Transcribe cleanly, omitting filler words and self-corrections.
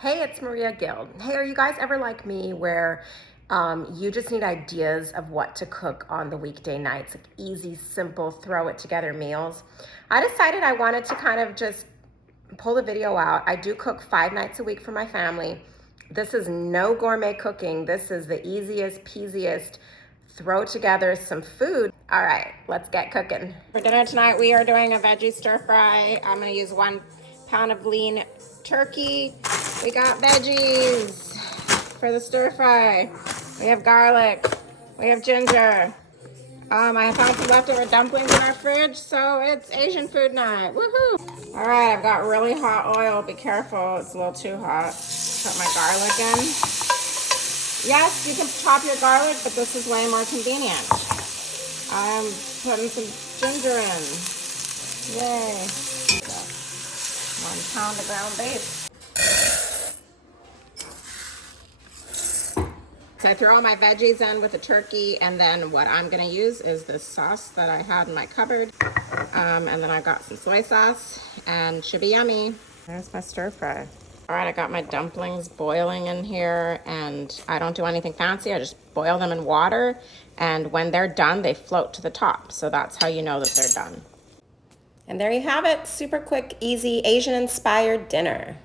Hey, it's Maria Gill. Hey, are you guys ever like me where you just need ideas of what to cook on the weekday nights, like easy, simple, throw it together meals? I decided I wanted to kind of just pull the video out. I do cook 5 nights a week for my family. This is no gourmet cooking. This is the easiest, peasiest, throw together some food. All right, let's get cooking. For dinner tonight, we are doing a veggie stir fry. I'm gonna use 1 pound of lean turkey. We got veggies for the stir fry. We have garlic, we have ginger. I found some leftover dumplings in our fridge, so it's Asian food night. Woohoo! All right, I've got really hot oil. Be careful, it's a little too hot. Put my garlic in. Yes, you can chop your garlic, but this is way more convenient. I'm putting some ginger in. Yay. 1 pound of ground beef. So I throw all my veggies in with the turkey, and then what I'm gonna use is this sauce that I had in my cupboard. And then I've got some soy sauce, and should be yummy. There's my stir fry. All right, I got my dumplings boiling in here, and I don't do anything fancy. I just boil them in water, and when they're done, they float to the top. So that's how you know that they're done. And there you have it, super quick, easy, Asian-inspired dinner.